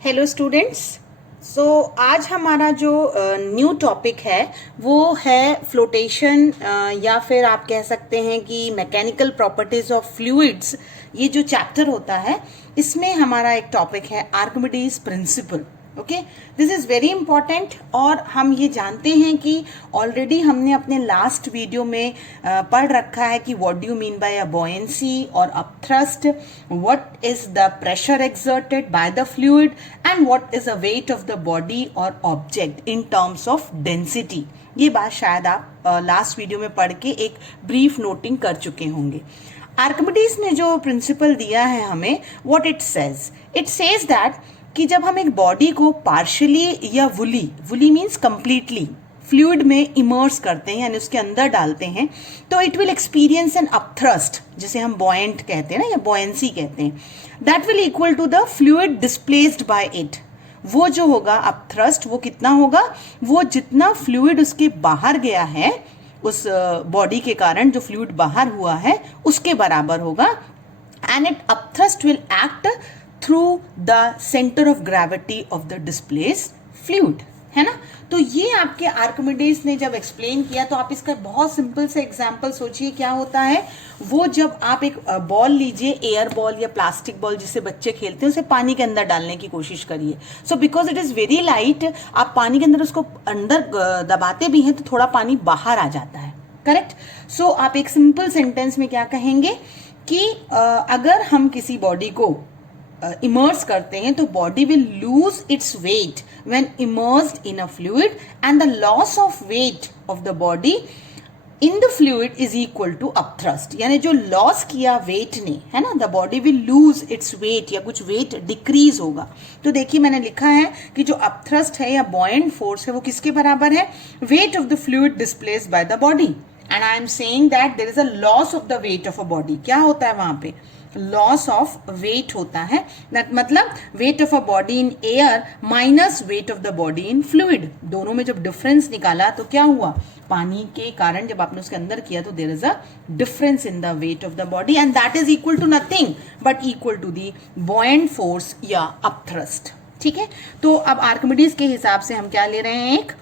Hello students. सो आज हमारा जो न्यू टॉपिक है वो है फ्लोटेशन, या फिर आप कह सकते हैं कि मैकेनिकल प्रॉपर्टीज ऑफ फ्लूइड्स। ये जो चैप्टर होता है इसमें हमारा एक टॉपिक है Archimedes principal. Okay, this is very important. और हम ये जानते हैं कि ऑलरेडी हमने अपने लास्ट वीडियो में पढ़ रखा है कि what do you mean by a buoyancy और upthrust, what is the pressure exerted by the fluid and what is a weight of the body और object in terms of density. ये बात शायद आप लास्ट वीडियो में पढ़ के एक ब्रीफ नोटिंग कर चुके होंगे। आर्किमिडीज ने जो प्रिंसिपल दिया है हमें, व्हाट इट सेज दैट कि जब हम एक बॉडी को पार्शियली या वुली मीन्स कंप्लीटली फ्लूइड में इमर्स करते हैं यानी उसके अंदर डालते हैं, तो it will experience an upthrust, जिसे हम बॉयंट कहते हैं ना या बॉयंसी कहते हैं। That will equal to the fluid displaced by it. वो जो होगा अपथ्रस्ट, वो कितना होगा, वो जितना फ्लूइड उसके बाहर गया है, उस बॉडी के कारण जो फ्लूइड बाहर हुआ है उसके बराबर होगा। And it upthrust will act through the centre of gravity of the displaced fluid, है ना। तो ये आपके आर्किमिडीज ने जब एक्सप्लेन किया, तो आप इसका बहुत सिंपल से एग्जांपल सोचिए क्या होता है। वो जब आप एक बॉल लीजिए, एयर बॉल या प्लास्टिक बॉल जिससे बच्चे खेलते हैं, उसे पानी के अंदर डालने की कोशिश करिए। So because it is very light, आप पानी के अंदर उसको अंदर दबाते भी हैं तो थोड़ा पानी बाहर आ जाता है, करेक्ट। सो आप एक सिंपल सेंटेंस में क्या कहेंगे कि अगर हम किसी बॉडी को इमर्स करते हैं तो body will lose its weight when immersed in a fluid and the loss of weight of the body in the fluid is equal to upthrust. यानी जो लॉस किया वेट ने, है ना, the body will lose its weight या कुछ wait decrease होगा। तो देखिए मैंने लिखा है कि जो अपथ्रस्ट है या बॉयंट फोर्स है वो किसके बराबर है, weight of the fluid displaced by the body. And I am saying that there is a loss of the weight of a body. क्या होता है वहां पे, लॉस ऑफ वेट होता है। दैट मतलब wait of a body in air minus weight of the body in fluid. दोनों में जब डिफरेंस निकाला तो क्या हुआ, पानी के कारण जब आपने उसके अंदर किया तो there is a difference in the weight of the body and that is equal to nothing but equal to the buoyant force या अपथ्रस्ट। ठीक है, तो अब आर्किमिडीज के हिसाब से हम क्या ले रहे हैं, एक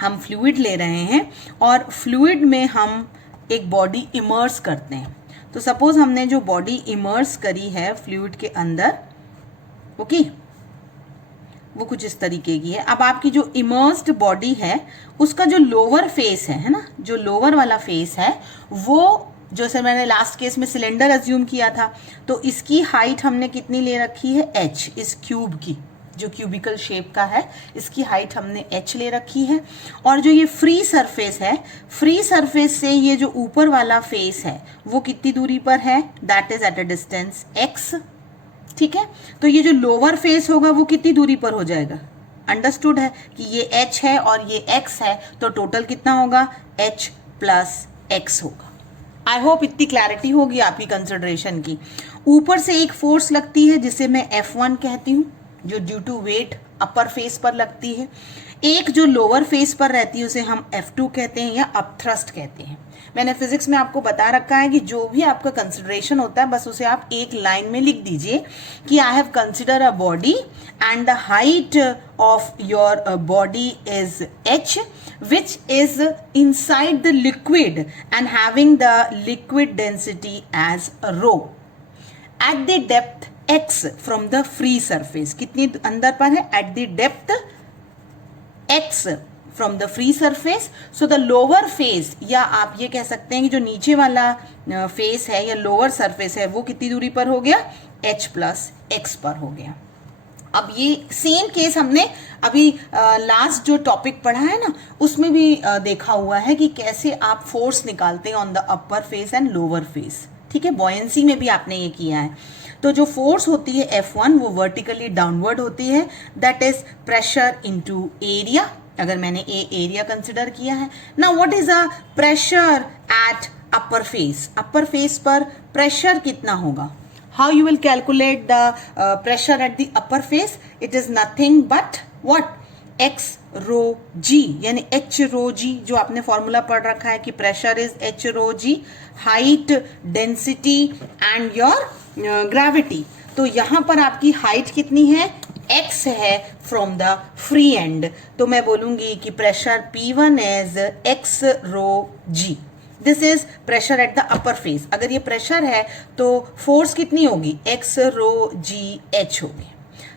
हम फ्लूइड ले रहे हैं और फ्लूइड में हम एक बॉडी इमर्स करते हैं। तो सपोज हमने जो बॉडी इमर्स करी है फ्लूइड के अंदर, ओके, वो कुछ इस तरीके की है। अब आपकी जो इमर्स्ड बॉडी है उसका जो लोअर फेस है ना, जो लोअर वाला फेस है वो, जैसे मैंने लास्ट केस में सिलेंडर अज्यूम किया था, तो इसकी हाइट हमने कितनी ले रखी है, h, इस क्यूब की, जो क्यूबिकल शेप का है, इसकी हाइट हमने h ले रखी है। और जो ये फ्री सरफेस है, फ्री सरफेस से ये जो ऊपर वाला फेस है वो कितनी दूरी पर है, that is at a distance x। ठीक है, तो ये जो लोअर फेस होगा वो कितनी दूरी पर हो जाएगा, अंडरस्टूड है कि ये h है और ये x है, तो टोटल कितना होगा, h प्लस x होगा। आई होप इतनी क्लैरिटी होगी आपकी कंसिडरेशन की। ऊपर से एक फोर्स लगती है जिसे मैं F1 कहती हूँ, जो due to weight upper face पर लगती है। एक जो लोअर फेस पर रहती है उसे हम F2 कहते हैं या अपथ्रस्ट कहते हैं। मैंने फिजिक्स में आपको बता रखा है कि जो भी आपका कंसिडरेशन होता है बस उसे आप एक लाइन में लिख दीजिए कि I have consider a body and the height of your body is h which is inside the liquid and having the liquid density as rho at the depth x from the free surface। कितनी अंदर पर है, at the depth x from the free surface। so the lower face, या आप ये कह सकते हैं कि जो नीचे वाला फेस है या लोअर सरफेस है वो कितनी दूरी पर हो गया, h प्लस x पर हो गया। अब ये सेम केस हमने अभी लास्ट जो टॉपिक पढ़ा है ना उसमें भी देखा हुआ है कि कैसे आप फोर्स निकालते हैं on the upper face and lower face. ठीक है, बॉयंसी में भी आपने ये किया है। तो जो फोर्स होती है F1 वो वर्टिकली डाउनवर्ड होती है, that is pressure into area. अगर मैंने एरिया कंसिडर किया है ना, what is a pressure at upper face, upper face पर प्रेशर कितना होगा, how you will calculate the pressure at the upper face, it is nothing but what, x rho g, यानी h rho g जो आपने formula पढ़ रखा है कि pressure is h rho g, height, density and your gravity. तो यहां पर आपकी हाइट कितनी है, x है फ्रॉम द फ्री एंड, तो मैं बोलूंगी कि pressure P1 is x rho g. This is pressure at the upper face. अगर ये प्रेशर है तो फोर्स कितनी होगी, x रो g h होगी.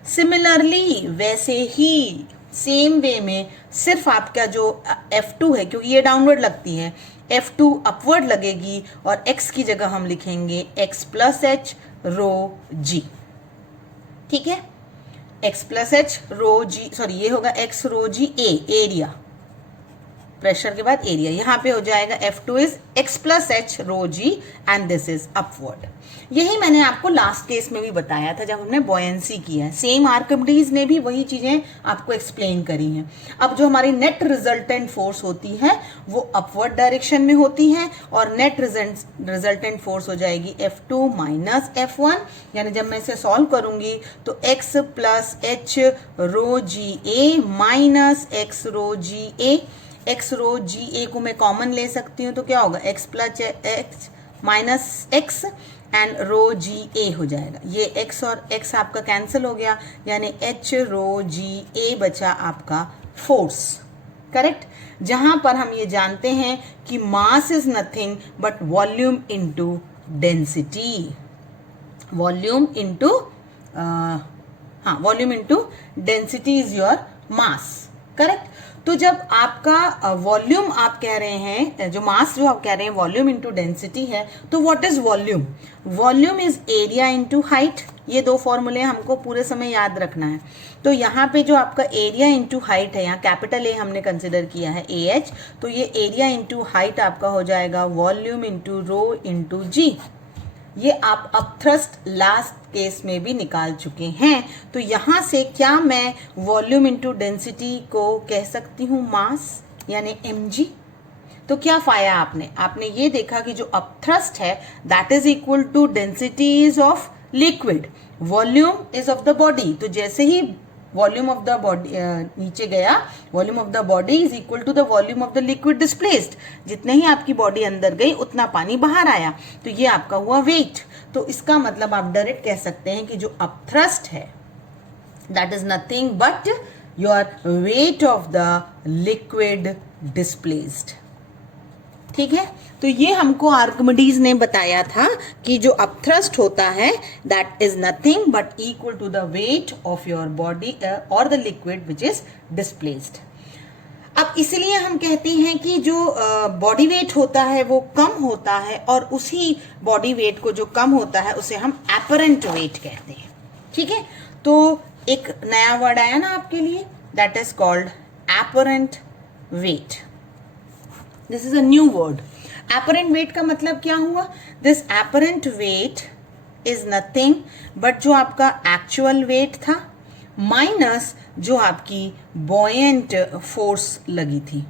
सिमिलरली वैसे ही सेम वे में सिर्फ आपका जो F2 है, क्योंकि ये डाउनवर्ड लगती है, F2 अपवर्ड लगेगी और x की जगह हम लिखेंगे x plus h rho g. ठीक है, x plus h rho g, sorry ये होगा x rho g a, area, pressure के बाद एरिया. यहां पे हो जाएगा F2 is x plus h rho g and this is upward. यही मैंने आपको लास्ट केस में भी बताया था जब हमने बॉयंसी किया है. सेम आर्किमिडीज ने भी वही चीजें आपको एक्सप्लेन करी हैं. अब जो हमारी नेट रिजल्टेंट फोर्स होती है वो अपवर्ड डायरेक्शन में होती है और नेट रिजल्टेंट फोर्स हो जाएगी F2 माइनस F1. यानी जब मैं इसे सॉल्व करूंगी तो x प्लस h रो जी ए माइनस x रो जी ए. x रो जी ए को मैं कॉमन ले सकती हूँ तो क्या होगा, x plus x minus x and rho g A हो जाएगा. ये x और x आपका कैंसिल हो गया, यानी h रो जी ए बचा आपका फोर्स. करेक्ट, जहां पर हम ये जानते हैं कि mass is nothing but volume into density. Volume into volume into density is your mass. Correct. तो जब आपका वॉल्यूम आप कह रहे हैं, जो मास जो आप कह रहे हैं वॉल्यूम इनटू डेंसिटी है, तो what is volume? Volume is area into height. ये दो फॉर्मूले हमको पूरे समय याद रखना है. तो यहाँ पे जो आपका एरिया इंटू हाइट है, यहाँ कैपिटल ए हमने कंसिडर किया है AH, तो ये एरिया इंटू हाइट आपका हो जाएगा वॉल्यूम इंटू रो इंटू जी. ये आप अपथ्रस्ट लास्ट केस में भी निकाल चुके हैं. तो यहां से क्या मैं वॉल्यूम इंटू डेंसिटी को कह सकती हूं मास, यानी mg. तो क्या पाया आपने ये देखा कि जो अपथ्रस्ट है that is equal to densities of liquid, volume is of the body. तो जैसे ही वॉल्यूम ऑफ द बॉडी नीचे गया, volume of the body is equal to the volume of the liquid displaced. जितने ही आपकी बॉडी अंदर गई उतना पानी बाहर आया, तो ये आपका हुआ वेट. तो इसका मतलब आप डायरेक्ट कह सकते हैं कि जो अपथ्रस्ट है that is nothing but your weight of the liquid displaced. ठीक है, तो ये हमको आर्किमिडीज ने बताया था कि जो अपथ्रस्ट होता है that is nothing but equal to the weight of your body और the liquid which is displaced. अब इसलिए हम कहते हैं कि जो बॉडी वेट होता है वो कम होता है और उसी बॉडी वेट को जो कम होता है उसे हम एपरेंट वेट कहते हैं. ठीक है, तो एक नया वर्ड आया ना आपके लिए, that is called apparent wait. This is a new word. Apparent wait का मतलब क्या हुआ? This apparent weight is nothing but जो आपका एक्चुअल वेट था माइनस जो आपकी बॉयंट फोर्स लगी थी,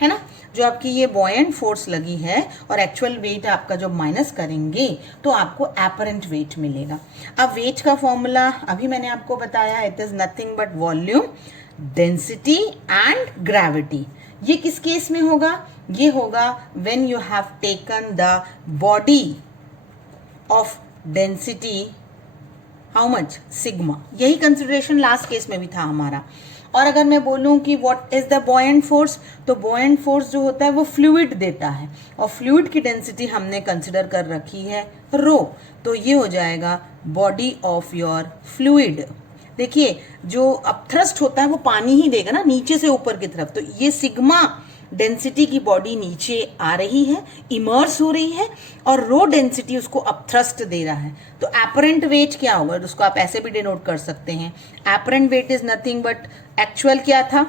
है ना. जो आपकी ये बॉयंट फोर्स लगी है और एक्चुअल वेट आपका जो माइनस करेंगे तो आपको एपरेंट वेट मिलेगा. अब वेट का फॉर्मूला अभी मैंने आपको बताया, it is nothing but volume, density and gravity. ये किस केस में होगा? ये होगा when you have taken the body of density how much, sigma. यही कंसिडरेशन लास्ट केस में भी था हमारा. और अगर मैं बोलूं कि what is the buoyant force, तो बॉयंट फोर्स जो होता है वो फ्लूइड देता है और फ्लूइड की डेंसिटी हमने कंसिडर कर रखी है रो. तो ये हो जाएगा बॉडी ऑफ योर फ्लूइड. देखिए जो अपथ्रस्ट होता है वो पानी ही देगा ना नीचे से ऊपर की तरफ. तो ये सिग्मा डेंसिटी की बॉडी नीचे आ रही है, इमर्स हो रही है, और रो डेंसिटी उसको अपथ्रस्ट दे रहा है. तो एपरेंट वेट क्या होगा, उसको आप ऐसे भी डिनोट कर सकते हैं. Apparent weight is nothing but actual क्या था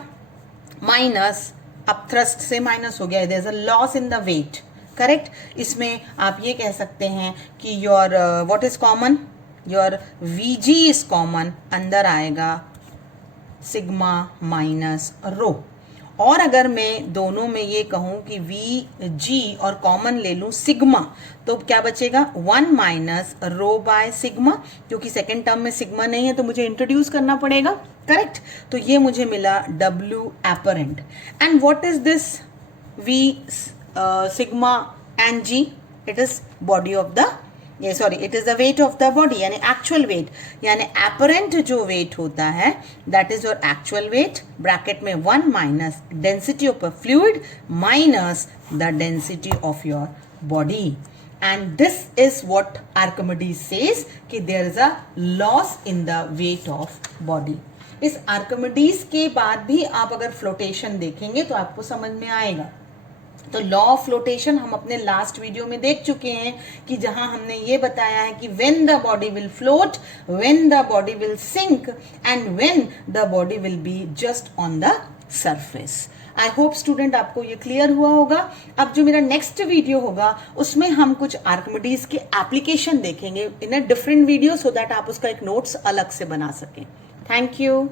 माइनस अपथ्रस्ट से माइनस हो गया, there is a loss in the weight. Correct. इसमें आप ये कह सकते हैं कि your what is common, your Vg is common, अंदर आएगा सिग्मा माइनस रो. और अगर मैं दोनों में ये कहूं कि Vg और कॉमन ले लूं सिग्मा, तो क्या बचेगा 1 माइनस रो बाय सिग्मा, क्योंकि सेकेंड टर्म में सिग्मा नहीं है तो मुझे इंट्रोड्यूस करना पड़ेगा. करेक्ट. तो ये मुझे मिला W apparent. And what is this V sigma and G? It is body of the ये sorry it is the weight of the body, यानी एक्चुअल वेट, यानी एपरेंट जो वेट होता है that is your actual weight, bracket में 1 minus density of a fluid minus the density of your body. And this is what Archimedes says कि there is a loss in the weight of body. इस Archimedes के बाद भी आप अगर flotation देखेंगे तो आपको समझ में आएगा. तो लॉ ऑफ फ्लोटेशन हम अपने लास्ट वीडियो में देख चुके हैं कि जहां हमने ये बताया है कि when the body will float, when the body will sink and when the body will be just on the surface. I hope student आपको ये क्लियर हुआ होगा. अब जो मेरा नेक्स्ट वीडियो होगा उसमें हम कुछ आर्किमिडीज के एप्लीकेशन देखेंगे in a different video, so that आप उसका एक नोट्स अलग से बना सकें. Thank you.